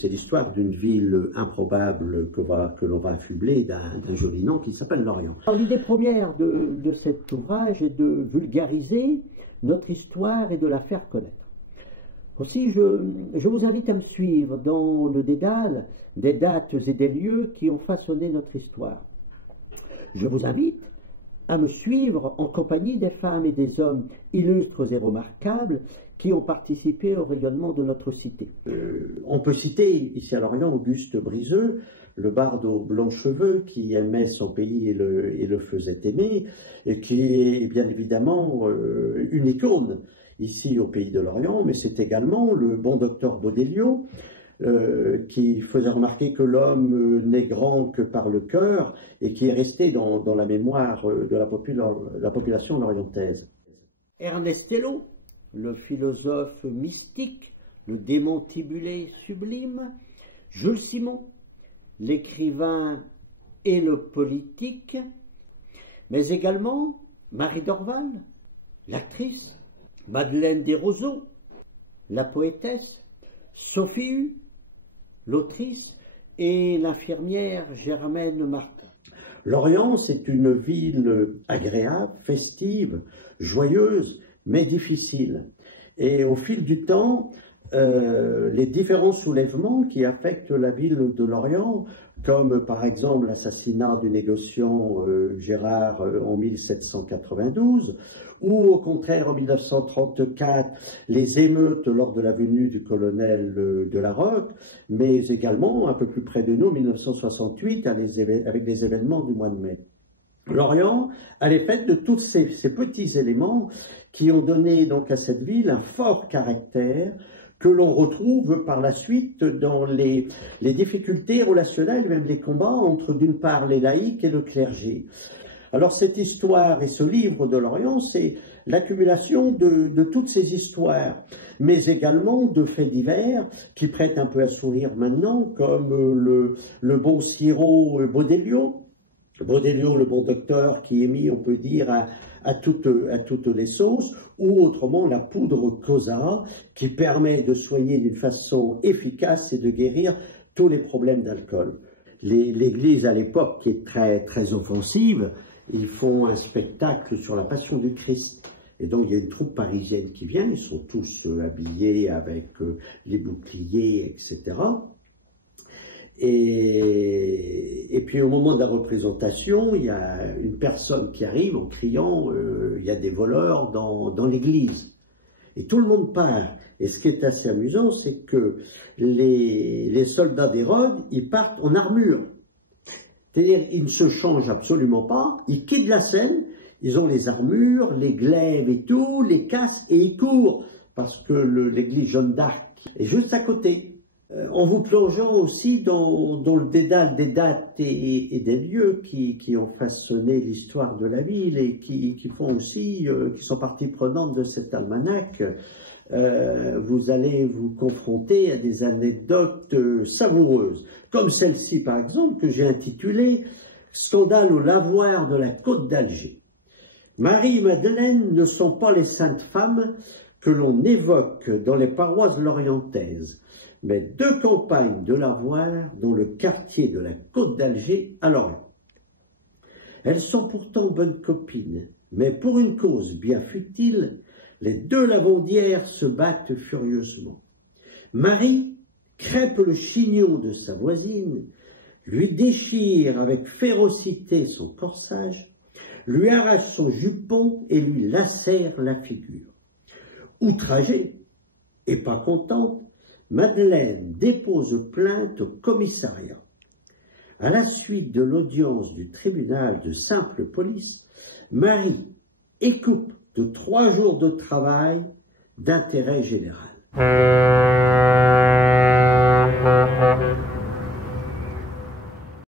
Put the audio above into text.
c'est l'histoire d'une ville improbable que l'on va affubler d'un joli nom qui s'appelle Lorient. L'idée première de cet ouvrage est de vulgariser notre histoire et de la faire connaître. Aussi, je vous invite à me suivre dans le dédale des dates et des lieux qui ont façonné notre histoire. Je vous invite à me suivre en compagnie des femmes et des hommes illustres et remarquables qui ont participé au rayonnement de notre cité. On peut citer ici à Lorient Auguste Briseux, le barde aux blonds cheveux qui aimait son pays et le faisait aimer, et qui est bien évidemment une icône ici au pays de Lorient, mais c'est également le bon docteur Bodelio, qui faisait remarquer que l'homme n'est grand que par le cœur et qui est resté dans la mémoire de la population lorientaise. Ernest Hello, le philosophe mystique, le démantibulé sublime, Jules Simon, l'écrivain et le politique, mais également Marie Dorval, l'actrice, Madeleine Desroseaux, la poétesse, Sophie Hu, l'autrice, et l'infirmière Germaine Martin. Lorient, c'est une ville agréable, festive, joyeuse, mais difficile. Et au fil du temps, les différents soulèvements qui affectent la ville de Lorient, comme par exemple l'assassinat du négociant Gérard en 1792, ou au contraire en 1934, les émeutes lors de la venue du colonel de la Roque, mais également un peu plus près de nous, 1968, avec les événements du mois de mai. Lorient, elle est faite de tous ces petits éléments qui ont donné donc à cette ville un fort caractère que l'on retrouve par la suite dans les difficultés relationnelles, même les combats entre d'une part les laïcs et le clergé. Alors cette histoire et ce livre de Lorient, c'est l'accumulation de toutes ces histoires, mais également de faits divers qui prêtent un peu à sourire maintenant, comme le bon sirop Bodelio, le bon docteur qui est mis, on peut dire, à toutes les sauces, ou autrement la poudre Cosa qui permet de soigner d'une façon efficace et de guérir tous les problèmes d'alcool. L'Église à l'époque, qui est très, très offensive, ils font un spectacle sur la Passion du Christ. Et donc il y a une troupe parisienne qui vient, ils sont tous habillés avec les boucliers, etc. Et puis au moment de la représentation, il y a une personne qui arrive en criant il y a des voleurs dans l'église. Et tout le monde part. Et ce qui est assez amusant, c'est que les soldats d'Hérode, ils partent en armure. C'est-à-dire, ils ne se changent absolument pas, ils quittent la scène, ils ont les armures, les glaives et tout, les casques, et ils courent, parce que l'église Jeanne d'Arc est juste à côté. En vous plongeant aussi dans le dédale des dates et des lieux qui ont façonné l'histoire de la ville et qui font aussi, qui sont partie prenante de cet almanach, vous allez vous confronter à des anecdotes savoureuses, comme celle-ci par exemple que j'ai intitulée « Scandale au lavoir de la côte d'Alger ». Marie et Madeleine ne sont pas les saintes femmes que l'on évoque dans les paroisses lorientaises, mais deux campagnes de lavoir dans le quartier de la côte d'Alger à Lorient. Elles sont pourtant bonnes copines, mais pour une cause bien futile, les deux lavandières se battent furieusement. Marie crêpe le chignon de sa voisine, lui déchire avec férocité son corsage, lui arrache son jupon et lui lacère la figure. Outragée et pas contente, Madeleine dépose plainte au commissariat. À la suite de l'audience du tribunal de simple police, Marie écoupe de 3 jours de travail d'intérêt général.